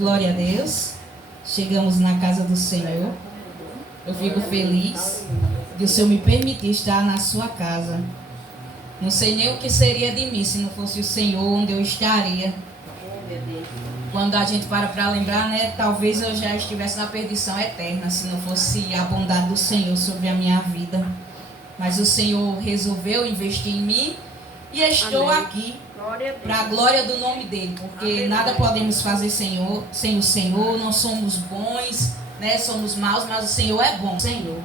Glória a Deus. Chegamos na casa do Senhor. Eu fico feliz de o Senhor me permitir estar na sua casa. Não sei nem o que seria de mim se não fosse o Senhor, onde eu estaria. Quando a gente para lembrar, né? Talvez eu já estivesse na perdição eterna, se não fosse a bondade do Senhor sobre a minha vida. Mas o Senhor resolveu investir em mim e estou aqui para a glória do nome dele, porque nada podemos fazer sem o Senhor. Não somos bons, né? Somos maus, mas o Senhor é bom. Senhor,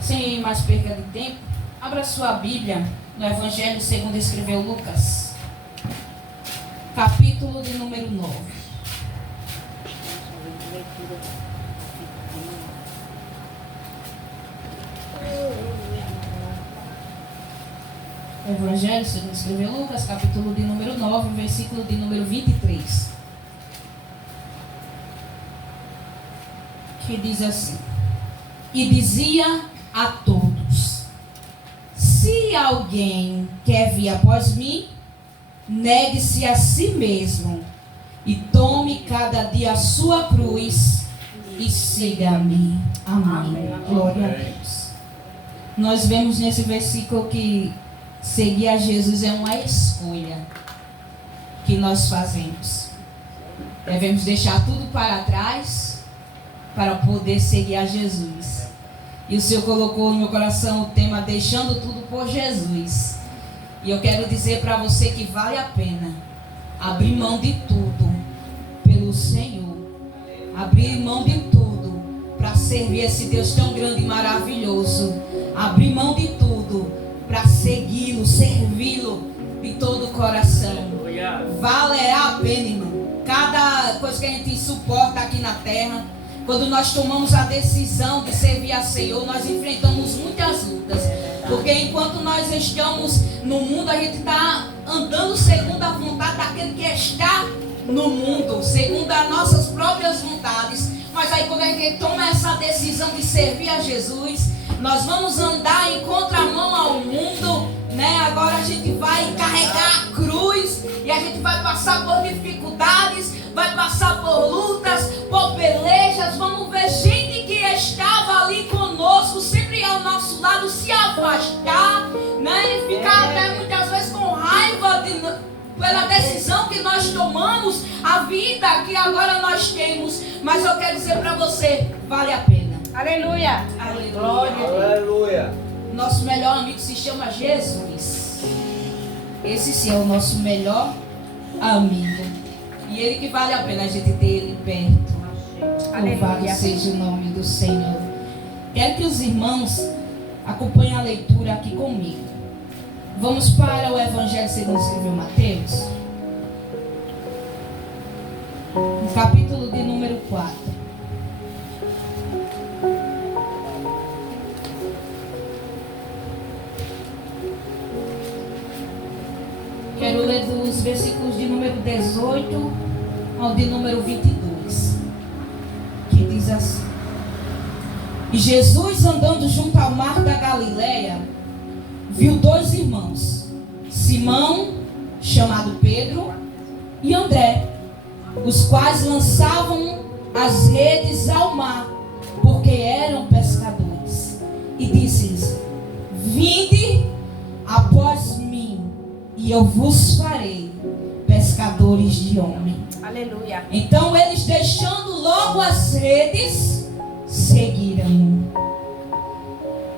sem mais perda de tempo, abra sua Bíblia no Evangelho segundo escreveu Lucas, capítulo de número 9. Evangelho segundo escreveu Lucas, capítulo de número 9, versículo de número 23. Que diz assim: E dizia a todos: Se alguém quer vir após mim, negue-se a si mesmo e tome cada dia a sua cruz e siga-me. Amém. Glória a Deus. Nós vemos nesse versículo que seguir a Jesus é uma escolha que nós fazemos. Devemos deixar tudo para trás para poder seguir a Jesus. E o Senhor colocou no meu coração o tema Deixando Tudo por Jesus. E eu quero dizer para você que vale a pena abrir mão de tudo pelo Senhor. Abrir mão de tudo para servir esse Deus tão grande e maravilhoso. Abrir mão de tudo para segui-lo, servi-lo de todo o coração. Valerá a pena, irmão. Cada coisa que a gente suporta aqui na terra, quando nós tomamos a decisão de servir a Senhor, nós enfrentamos muitas lutas. Porque enquanto nós estamos no mundo, a gente está andando segundo a vontade daquele que está no mundo, segundo as nossas próprias vontades. Mas aí quando a gente toma essa decisão de servir a Jesus, nós vamos andar em contramão ao mundo, né? Agora a gente vai carregar a cruz e a gente vai passar por dificuldades, vai passar por lutas, por pelejas. Vamos ver gente que estava ali conosco, sempre ao nosso lado, se afastar, né? E ficar até muitas vezes com raiva pela decisão que nós tomamos, a vida que agora nós temos. Mas eu quero dizer para você, vale a pena. Aleluia. Aleluia. Aleluia. Nosso melhor amigo se chama Jesus. Esse sim é o nosso melhor amigo. E ele que vale a pena a gente ter ele perto. Louvado seja o nome do Senhor. Quero que os irmãos acompanhem a leitura aqui comigo. Vamos para o Evangelho segundo escreveu Mateus, no capítulo de número 4. Quero ler dos versículos de número 18 ao de número 22, que diz assim: E Jesus, andando junto ao mar da Galileia, viu dois irmãos, Simão, chamado Pedro, e André, os quais lançavam as redes ao mar, porque eram pescadores. E disse-lhes: Vinde após mim, e eu vos farei pescadores de homem. Aleluia. Então eles, deixando logo as redes, seguiram.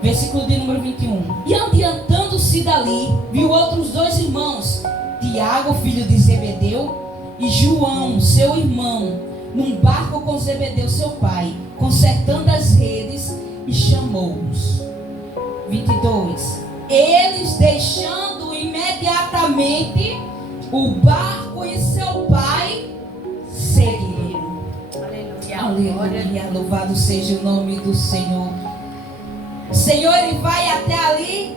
Versículo de número 21. E adiantando-se dali, viu outros dois irmãos, Tiago, filho de Zebedeu, e João, seu irmão, num barco com Zebedeu, seu pai, consertando as redes, e chamou-os. 22. Eles, deixando imediatamente o barco e seu pai, seguiram. Aleluia. Aleluia. Louvado seja o nome do Senhor. O Senhor, ele vai até ali,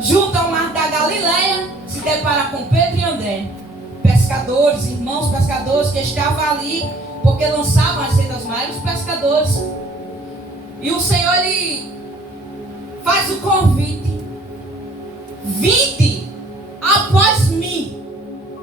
junto ao mar da Galileia, se depara com Pedro e André, pescadores, irmãos pescadores que estavam ali, porque lançavam as redes aos maiores pescadores. E o Senhor, ele faz o convite: vinde após mim,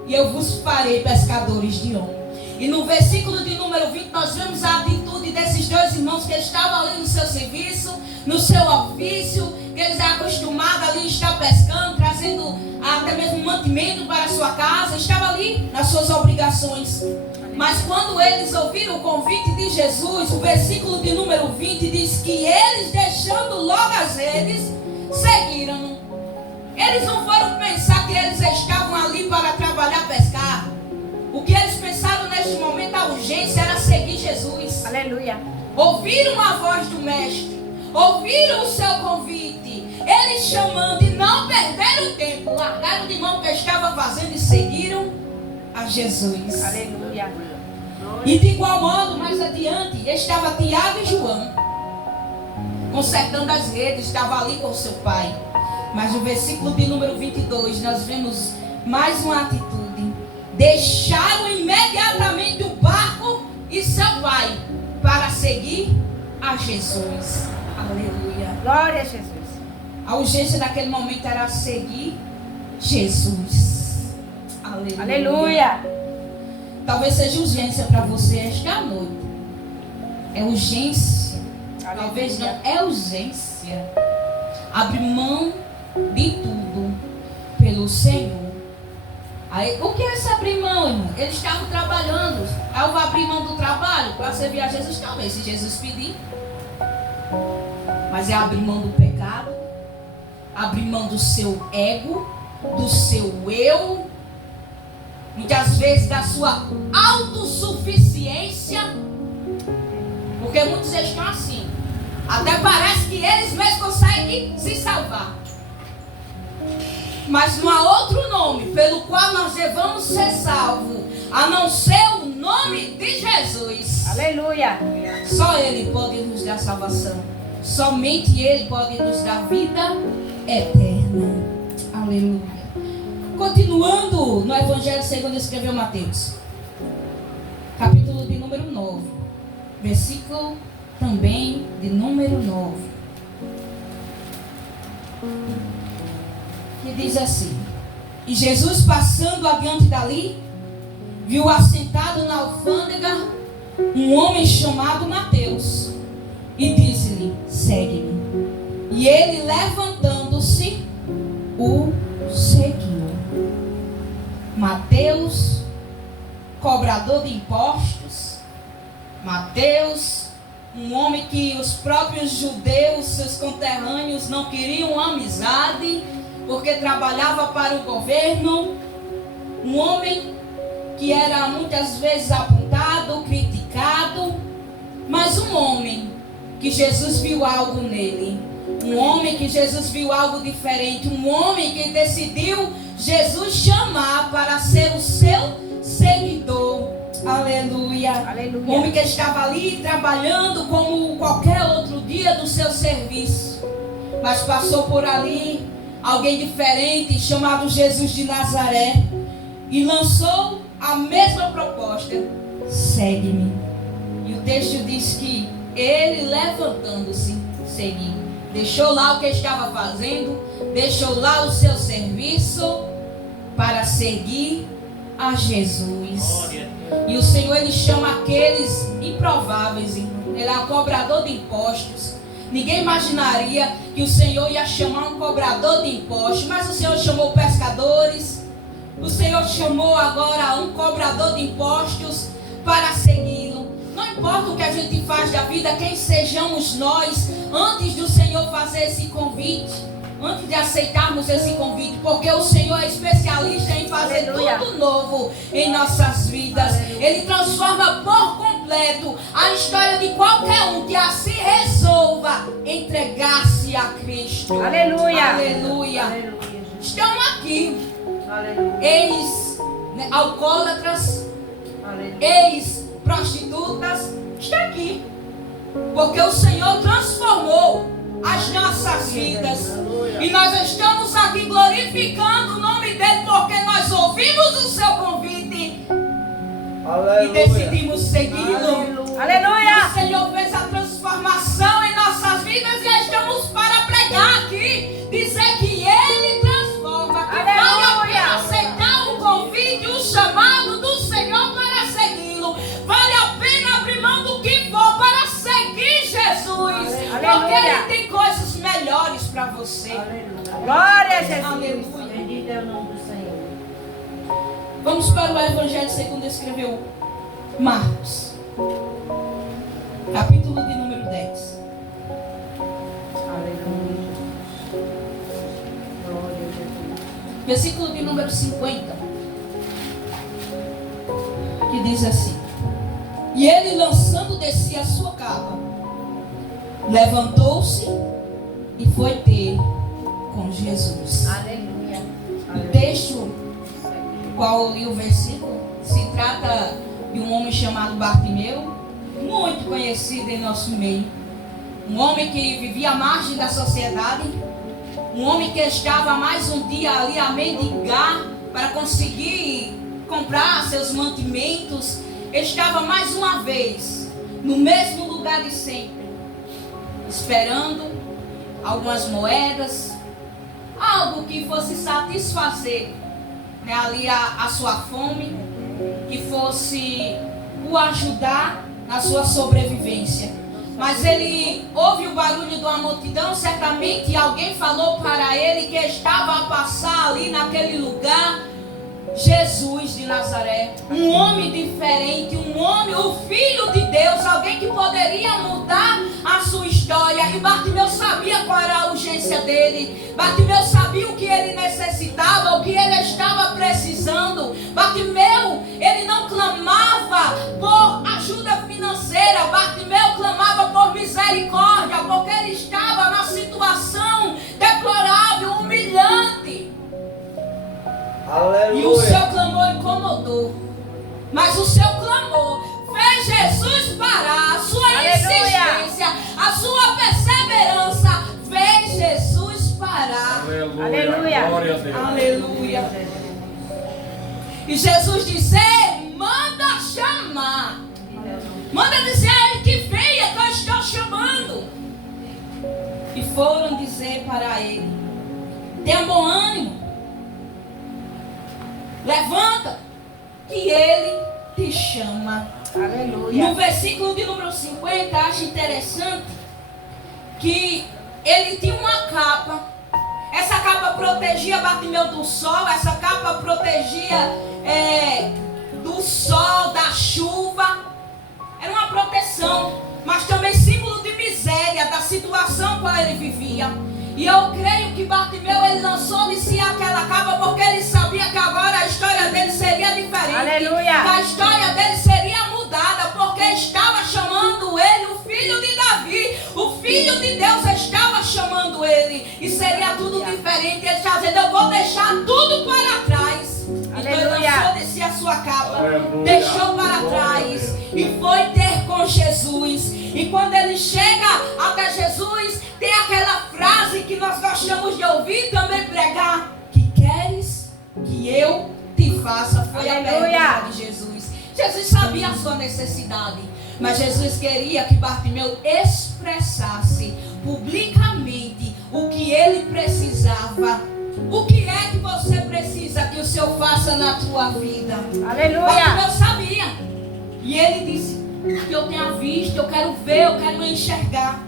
e eu vos farei pescadores de homens. E no versículo de número 20 nós vemos a atitude desses dois irmãos que estavam ali no seu serviço, no seu ofício, que eles eram acostumados ali a estar pescando, trazendo até mesmo mantimento para a sua casa, estavam ali nas suas obrigações. Mas quando eles ouviram o convite de Jesus, o versículo de número 20 diz que eles, deixando logo as redes, seguiram. Eles não foram pensar que eles estavam ali para trabalhar, pescar. O que eles pensaram neste momento, a urgência era seguir Jesus. Aleluia. Ouviram a voz do mestre, ouviram o seu convite, eles chamando e não perderam tempo, largaram de mão o que estava fazendo e seguiram a Jesus. Aleluia. E de igual modo, mais adiante, estava Tiago e João, consertando as redes, estava ali com seu pai. Mas no versículo de número 22, nós vemos mais uma atitude. Deixaram imediatamente o barco e seu pai para seguir a Jesus. Aleluia. Glória a Jesus. A urgência naquele momento era seguir Jesus. Aleluia. Aleluia. Talvez seja urgência para você esta noite. É urgência. Aleluia. Talvez não é urgência. Abrir mão de tudo pelo Senhor. Aí, o que é esse abrir mão, irmão? Eles estavam trabalhando. Aí eu vou abrir mão do trabalho para servir a Jesus, talvez, se Jesus pedir. Mas é abrir mão do pecado, abrir mão do seu ego, do seu eu, muitas vezes da sua autossuficiência, porque muitos estão assim. Até parece que eles mesmos conseguem se salvar. Mas não há outro nome pelo qual nós devamos ser salvos, a não ser o nome de Jesus. Aleluia. Só Ele pode nos dar salvação. Somente Ele pode nos dar vida eterna. Aleluia. Continuando no Evangelho segundo escreveu Mateus, capítulo de número 9, versículo também de número 9. Que diz assim: E Jesus, passando adiante dali, viu assentado na alfândega um homem chamado Mateus, e disse-lhe: segue-me. E ele, levantando-se, o seguiu. Mateus, cobrador de impostos. Mateus, um homem que os próprios judeus, seus conterrâneos, não queriam amizade, porque trabalhava para o governo. Um homem que era muitas vezes apontado, criticado, mas um homem que Jesus viu algo nele. Um homem que Jesus viu algo diferente. Um homem que decidiu Jesus chamar para ser o seu seguidor. Aleluia. Aleluia. Um homem que estava ali trabalhando como qualquer outro dia do seu serviço. Mas passou por ali alguém diferente, chamado Jesus de Nazaré, e lançou a mesma proposta: segue-me. E o texto diz que ele, levantando-se, seguiu. Deixou lá o que estava fazendo, deixou lá o seu serviço para seguir a Jesus. E o Senhor, Ele chama aqueles improváveis, irmão. Ele é o cobrador de impostos. Ninguém imaginaria que o Senhor ia chamar um cobrador de impostos, mas o Senhor chamou pescadores. O Senhor chamou agora um cobrador de impostos para segui-lo. Não importa o que a gente faz da vida, quem sejamos nós, antes do Senhor fazer esse convite, antes de aceitarmos esse convite, porque o Senhor é especialista em fazer Aleluia. tudo novo em nossas vidas. Aleluia. Ele transforma por completo a história de qualquer um que assim resolva entregar-se a Cristo. Aleluia. Aleluia. Aleluia. Estão aqui Aleluia. ex-alcoólatras, Aleluia. ex-prostitutas, está aqui. Porque o Senhor transformou as nossas vidas. E nós estamos aqui glorificando o nome dele, porque nós ouvimos o seu convite. Aleluia. E decidimos segui-lo. Aleluia. O Senhor fez a transformação em nossas vidas e estamos para pregar aqui, dizer que Ele transforma, que vale a pena aceitar o convite, o chamado do Senhor para segui-lo. Porque Ele tem coisas melhores para você. Aleluia. Glória a Jesus. Aleluia. Bendito é o nome do Senhor. Vamos para o Evangelho segundo escreveu Marcos. Capítulo de número 10. Aleluia. Glória a Jesus. Versículo de número 50. Que diz assim: E ele, lançando de si a sua capa, levantou-se e foi ter com Jesus. Aleluia. O texto, qual eu li o versículo, se trata de um homem chamado Bartimeu, muito conhecido em nosso meio. Um homem que vivia à margem da sociedade. Um homem que estava mais um dia ali a mendigar para conseguir comprar seus mantimentos. Estava mais uma vez no mesmo lugar de sempre, esperando algumas moedas, algo que fosse satisfazer, né, ali a sua fome, que fosse o ajudar na sua sobrevivência. Mas ele ouve o barulho de uma multidão, certamente alguém falou para ele que estava a passar ali naquele lugar Jesus de Nazaré, um homem diferente, um homem, o Filho de Deus, alguém que poderia mudar a sua história. E Bartimeu sabia qual era a urgência dele. Bartimeu sabia o que ele necessitava, o que ele estava precisando. Bartimeu, ele não clamava por ajuda financeira. Bartimeu clamava por misericórdia, porque ele estava na situação deplorável, humilhante. Aleluia. E o seu clamor incomodou. Mas o seu clamor fez Jesus parar. A sua insistência, a sua perseverança fez Jesus parar. Aleluia. Glória a Deus. Aleluia. E Jesus disse: Ei, manda chamar. Manda dizer a ele que venha, que eu estou chamando. E foram dizer para ele: tenha bom ânimo. Levanta, que ele te chama. Aleluia. No versículo de número 50, acho interessante que ele tinha uma capa. Essa capa protegia Bartimeu do sol. Essa capa protegia do sol, da chuva. Era uma proteção, mas também símbolo de miséria, da situação qual ele vivia. E eu creio que Bartimeu, ele lançou de si aquela capa porque ele sabia que agora a história dele seria diferente. Aleluia. Que a história dele seria mudada, porque estava chamando ele, o filho de Davi. O filho de Deus estava chamando ele. E seria tudo diferente. Ele está dizendo: eu vou deixar tudo para trás. Então ele lançou de si a sua capa. Aleluia. Deixou para trás. E foi ter com Jesus. E quando ele chega até Jesus, tem aquela frase que nós gostamos de ouvir também pregar: que queres que eu te faça? Foi Aleluia. a pergunta de Jesus. Jesus sabia a sua necessidade, mas Jesus queria que Bartimeu expressasse publicamente o que ele precisava. O que é que você precisa que o Senhor faça na tua vida? Aleluia. Bartimeu sabia. E ele disse: que eu tenha visto, eu quero ver, eu quero enxergar.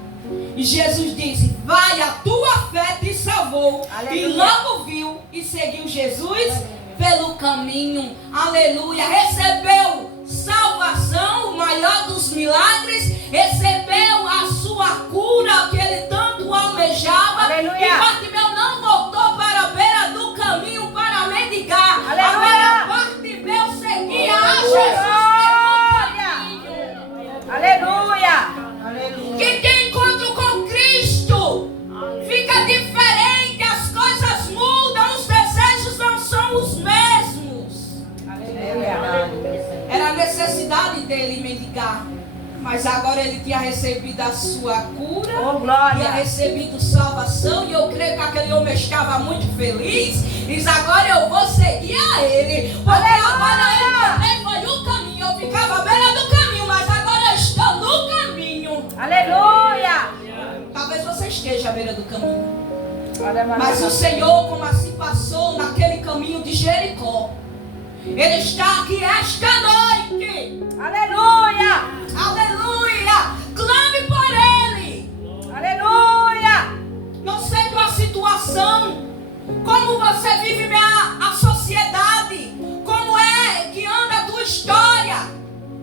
E Jesus disse: vai, a tua fé te salvou. Aleluia. E logo viu e seguiu Jesus pelo caminho. Aleluia. Recebeu salvação, o maior dos milagres. Recebeu a sua cura que ele tanto almejava. Aleluia. E Bartimeu não voltou para a beira do caminho para mendigar. Aleluia. Agora Bartimeu seguia a Jesus. Aleluia. Quem tem encontro com Cristo fica diferente, as coisas mudam, os desejos não são os mesmos. Era a necessidade dele mendigar, mas agora ele tinha recebido a sua cura, Oh, glória. tinha recebido salvação, e eu creio que aquele homem estava muito feliz. Diz: agora eu vou seguir a ele, porque agora ele também foi o caminho. Eu ficava à beira do caminho, mas agora eu estou no caminho. Aleluia. Talvez você esteja à beira do caminho, mas o Senhor, como assim passou naquele caminho de Jericó, Ele está aqui esta noite. Aleluia. Aleluia. Clame por Ele. Aleluia. situação, como você vive a sociedade, como é que anda a tua história.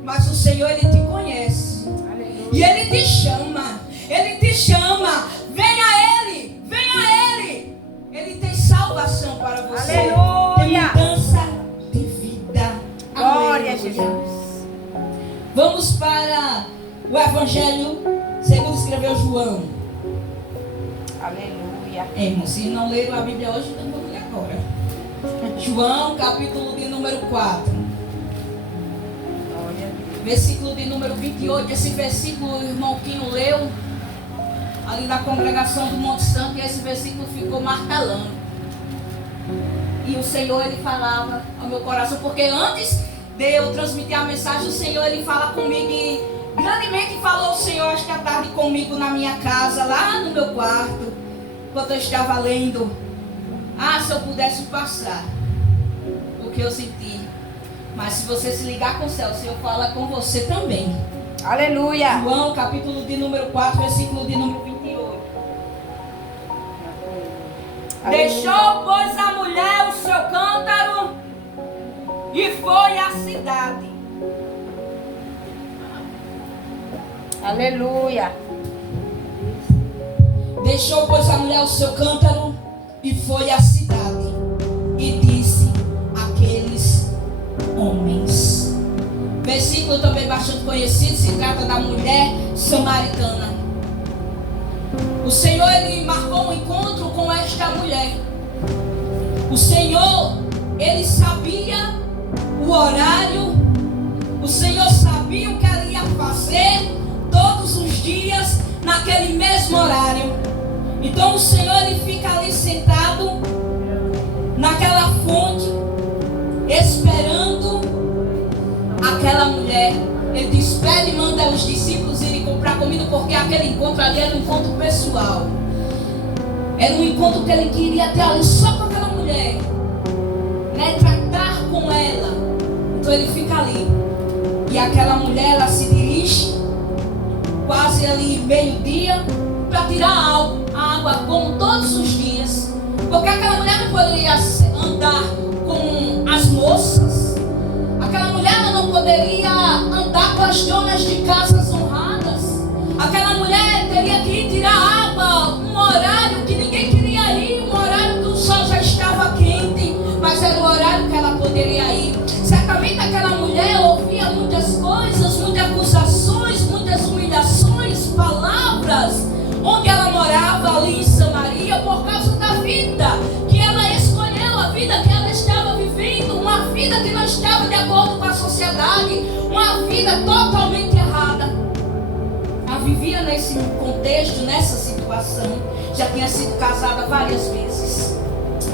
Mas o Senhor, Ele te conhece. Aleluia. E Ele te chama. Ele te chama. Venha a Ele. Venha a Ele. Ele tem salvação para você. Aleluia. Tem mudança de vida. Glória a Aleluia. Jesus. Vamos para o Evangelho segundo escreveu João. Aleluia. Irmão, se não leram a Bíblia hoje, então vamos ler agora. João, capítulo de número 4. Glória a Deus. Versículo de número 28. Esse versículo o irmão Quinho leu ali na congregação do Monte Santo, e esse versículo ficou martelando. E o Senhor, Ele falava ao meu coração, porque antes de eu transmitir a mensagem, o Senhor, Ele fala comigo, e grandemente falou o Senhor esta tarde comigo na minha casa, lá no meu quarto, enquanto eu estava lendo. Ah, se eu pudesse passar o que eu senti. Mas se você se ligar com o céu, o Senhor fala com você também. Aleluia. João, capítulo de número 4, versículo de número 28. Deixou, pois, a mulher o seu cântaro e foi à cidade. Aleluia. Deixou, pois, a mulher o seu cântaro e foi à cidade. E disse àqueles homens. Versículo também bastante conhecido, se trata da mulher samaritana. O Senhor, Ele marcou um encontro com esta mulher. O Senhor, Ele sabia o horário. O Senhor sabia o que ela ia fazer todos os dias naquele mesmo horário. Então o Senhor, Ele fica ali sentado naquela fonte, esperando aquela mulher. Ele diz: pede e manda os discípulos irem comprar comida, porque aquele encontro ali era um encontro pessoal. Era um encontro que ele queria ter ali só com aquela mulher, né? Tratar com ela. Então ele fica ali. E aquela mulher, ela se dirige quase ali meio-dia para tirar a água, como todos os dias. Porque aquela mulher não poderia andar com as moças. Aquela mulher não poderia andar com as donas de casas honradas. Aquela mulher teria que ir tirar água um horário que ninguém queria ir, um horário que o sol já estava quente, mas era o horário que ela poderia ir. Certamente aquela mulher ouvia muitas coisas, muitas acusações, muitas humilhações, palavras, onde ela morava ali em Samaria, por causa da vida que ela escolheu, a vida que ela estava vivendo, uma vida que não estava de acordo com a sociedade, uma vida totalmente errada. Ela vivia nesse contexto, nessa situação, já tinha sido casada várias vezes.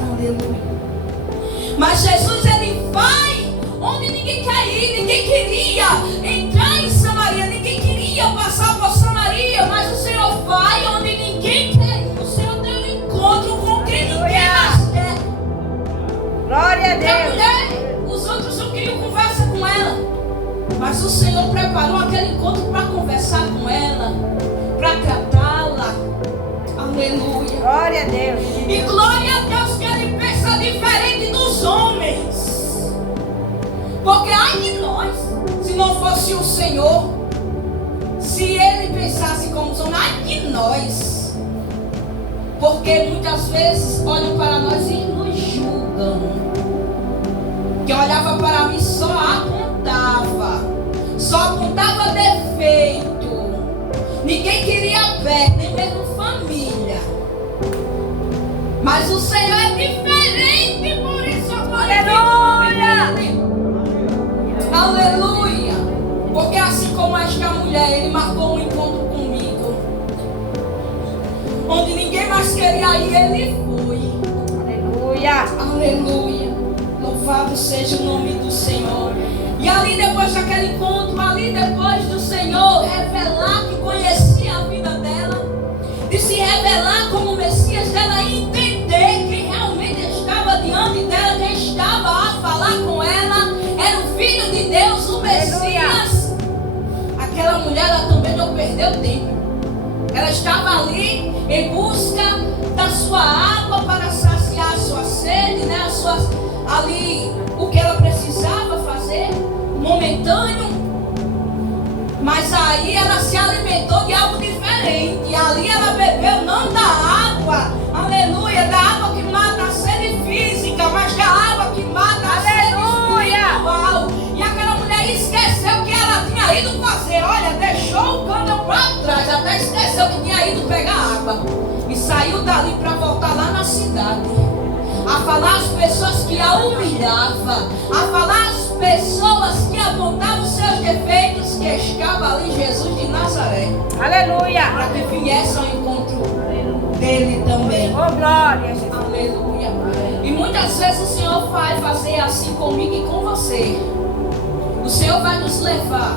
Aleluia. Mas Jesus, Ele vai onde ninguém quer ir, ninguém queria entrar em Samaria, ninguém queria passar por Samaria, mas o Senhor vai onde ninguém quer ir. O Senhor tem um encontro com quem ninguém mais quer. Glória a A Deus. mulher, os outros não queriam conversa com ela, mas o Senhor preparou aquele encontro para conversar com ela, para tratá-la. Aleluia. Glória a Deus. E glória a Deus que Ele pensa diferente dos homens. Porque ai de nós, se não fosse o Senhor, se Ele pensasse como os homens, ai de nós. Porque muitas vezes olham para nós e nos julgam. Quem olhava para mim só apontava defeito. Ninguém queria perto, nem mesmo família. Mas o Senhor é diferente, por isso eu Aleluia. Aleluia. Porque assim como esta mulher, Ele marcou um encontro comigo, onde ninguém mais queria ir, Ele foi. Aleluia. Aleluia. Louvado seja o nome do Senhor. E ali depois daquele encontro, ali depois do Senhor revelar que conhecia a vida dela, de se revelar como Messias dela, e entender quem realmente estava diante dela, quem estava a falar com ela, era o Filho de Deus, o Messias. Aquela mulher, ela também não perdeu tempo. Ela estava ali em busca da sua água, sede, né? Ali, o que ela precisava fazer, momentâneo. Mas aí ela se alimentou de algo diferente. E ali ela bebeu não da água, aleluia, da água que mata a sede física, mas da água que mata a sede espiritual. E aquela mulher esqueceu que ela tinha ido fazer. Olha, deixou o câmbio para trás, até esqueceu que tinha ido pegar água. E saiu dali para voltar lá na cidade. A falar às pessoas que a humilhavam, a falar às pessoas que apontavam seus defeitos, que estava ali Jesus de Nazaré. Aleluia. Para que viesse ao encontro dele também. Oh, glória, Jesus. Aleluia. E muitas vezes o Senhor vai fazer assim comigo e com você. O Senhor vai nos levar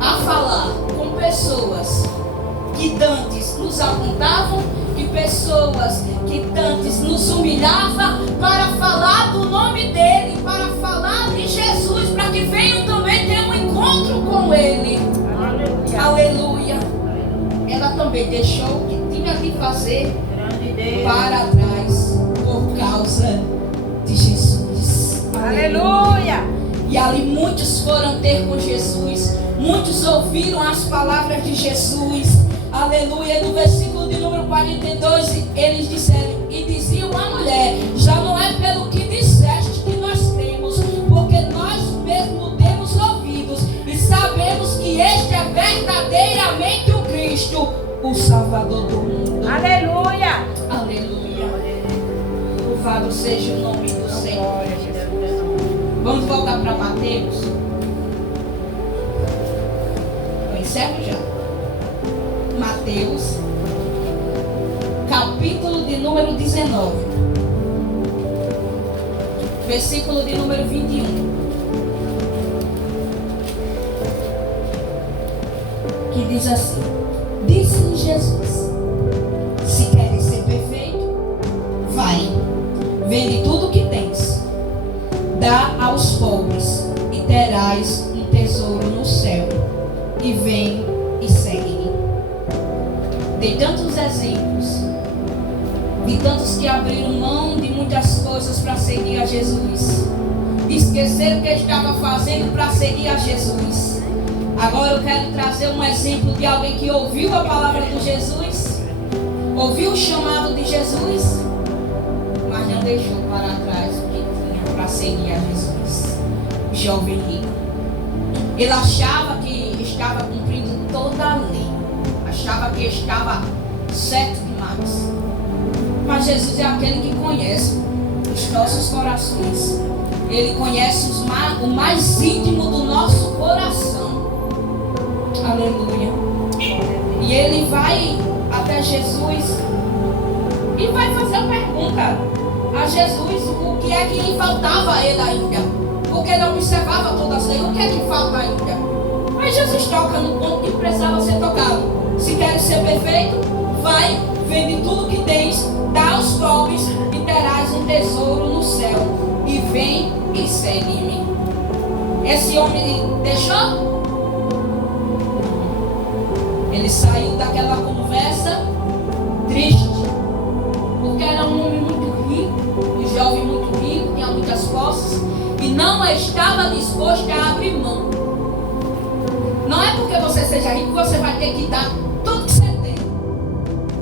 a falar com pessoas que dantes nos apontavam, que pessoas que dantes nos humilhavam, para falar do nome dele, para falar de Jesus, para que venham também ter um encontro com ele. Aleluia. Aleluia. Ela também deixou o que tinha de fazer para trás por causa de Jesus. Aleluia. E ali muitos foram ter com Jesus, muitos ouviram as palavras de Jesus. Aleluia. E no versículo de número 42, eles disseram e diziam à mulher: já não é pelo que disseste que nós temos, porque nós mesmos temos ouvidos e sabemos que este é verdadeiramente o Cristo, o Salvador do mundo. Aleluia. Aleluia. Louvado seja o nome do Senhor. Vamos voltar para Mateus. Eu encerro já. Mateus, capítulo de número 19, versículo de número 21. Que diz assim: disse-lhe Jesus: se queres ser perfeito, vai, vende tudo o que tens, dá aos pobres, e terás um tesouro no céu, e vem e segue-me. Tem tantos exemplos de tantos que abriram mão de muitas coisas para seguir a Jesus, esqueceram o que estava fazendo para seguir a Jesus. Agora eu quero trazer um exemplo de alguém que ouviu a palavra de Jesus, ouviu o chamado de Jesus, mas não deixou para trás o que tinha para seguir a Jesus. O jovem rico, ele achava que estava cumprindo toda a lei, achava que estava certo demais. Mas Jesus é aquele que conhece os nossos corações. Ele conhece o mais íntimo do nosso coração. Aleluia. E ele vai até Jesus e vai fazer a pergunta a Jesus: o que é que lhe faltava a ele ainda? Porque ele observava todas as leis. O que é que falta ainda? Mas Jesus toca no ponto que precisava ser tocado. Se queres ser perfeito, vai, vende tudo que tens, dá aos pobres e terás um tesouro no céu. E vem e segue-me. Esse homem deixou? Ele saiu daquela conversa triste, porque era um homem muito rico, um jovem muito rico, tinha muitas posses, e não estava disposto a abrir mão. Não é porque você seja rico que você vai ter que dar tudo que você tem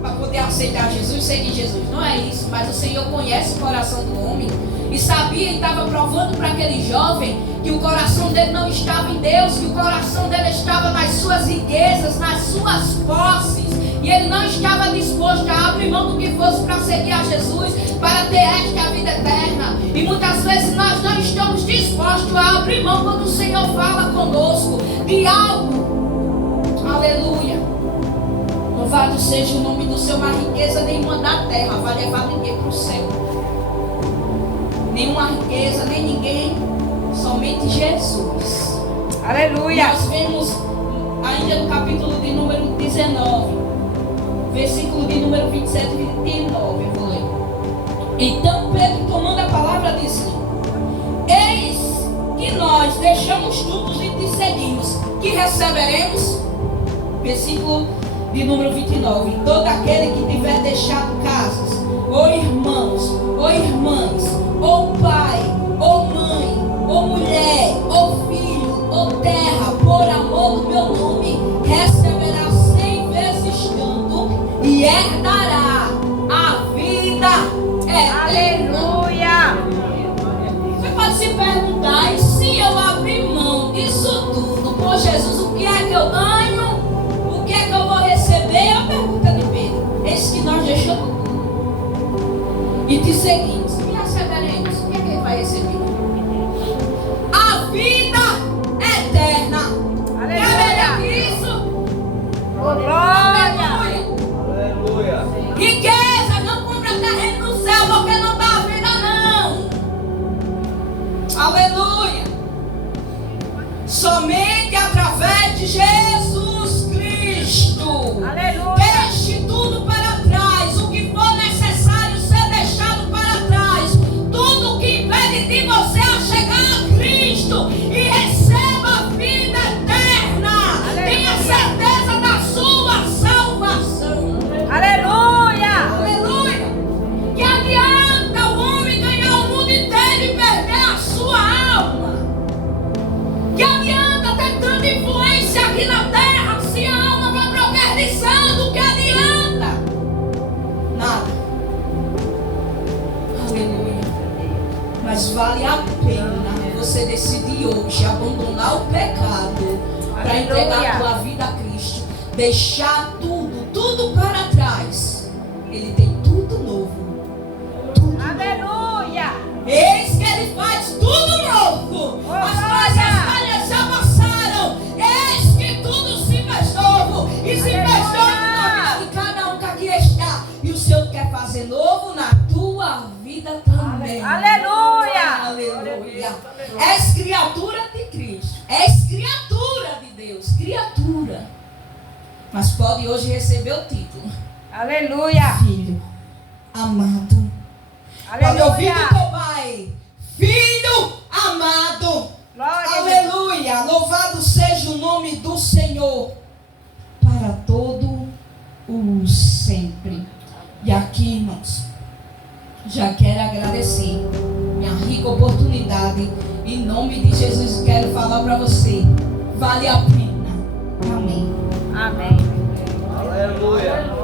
para poder aceitar Jesus, seguir Jesus. Não é isso, mas o Senhor conhece o coração do homem e sabia e estava provando para aquele jovem que o coração dele não estava em Deus, que o coração dele estava nas suas riquezas, nas suas posses, e ele não estava disposto a abrir mão do que fosse para seguir a Jesus, para ter esta vida eterna. E muitas vezes nós não estamos dispostos a abrir mão quando o Senhor fala conosco de algo. Aleluia. Louvado seja o nome do Senhor. Uma riqueza nenhuma da terra vai levar ninguém para o céu. Nenhuma riqueza, nem ninguém, somente Jesus. Aleluia. Nós vemos ainda no capítulo de número 19, versículo de número 27 e 29, eu vou ler. Então Pedro, tomando a palavra, disse: eis que nós deixamos tudo e te seguimos, que receberemos? Versículo de número 29. Todo aquele que tiver deixado casas, ou irmãos, ou irmãs, ou pai, ou mãe, ou mulher, ou filho, ou terra, por amor do meu nome, receberá 100 vezes tanto e herdará a vida eterna. Aleluia. Você pode se perguntar: e se eu abrir mão disso tudo por Jesus, o que é que eu ganho? O que é que eu vou receber? É a pergunta de Pedro. Eis que nós deixamos tudo e te seguimos. E receberemos. O que é que ele vai receber? A vida eterna. Aleluia. É isso? Oh, glória. Aleluia. Riqueza não compra terreno no céu, porque não dá a vida, não. Aleluia. Somente através de Jesus Cristo. Aleluia. Deixe tudo para trás. O que for necessário ser deixado para trás. Tudo que impede de você a chegar a Cristo e receba a vida eterna. Aleluia. Tenha certeza da sua salvação. Aleluia. Aleluia. Que adianta o homem ganhar o mundo inteiro e perder a sua alma? Que adianta ter tanta influência aqui na terra se a alma vai para a perdição? Do que adianta? Nada. Aleluia. Mas vale a pena você decidir hoje abandonar o pecado para entregar a tua vida a Cristo. Deixar tudo para trás. Ele tem tudo novo. Tudo novo. Aleluia. Eis que ele faz tudo novo. As coisas velhas já passaram. Eis que tudo se fez novo. E se fez novo na vida de cada um que aqui está. E o Senhor quer fazer novo na tua vida também. Aleluia. Aleluia. És criatura de Cristo. És criatura de Deus. Criatura. Mas pode hoje receber o título. Aleluia. Filho amado. Pode ouvir do teu pai. Filho amado. Glória a Deus. Aleluia. Louvado seja o nome do Senhor para todo o sempre. E aqui, irmãos, já quero agradecer minha rica oportunidade. Em nome de Jesus, quero falar para você: vale a pena. Amém. Amém. Aleluia.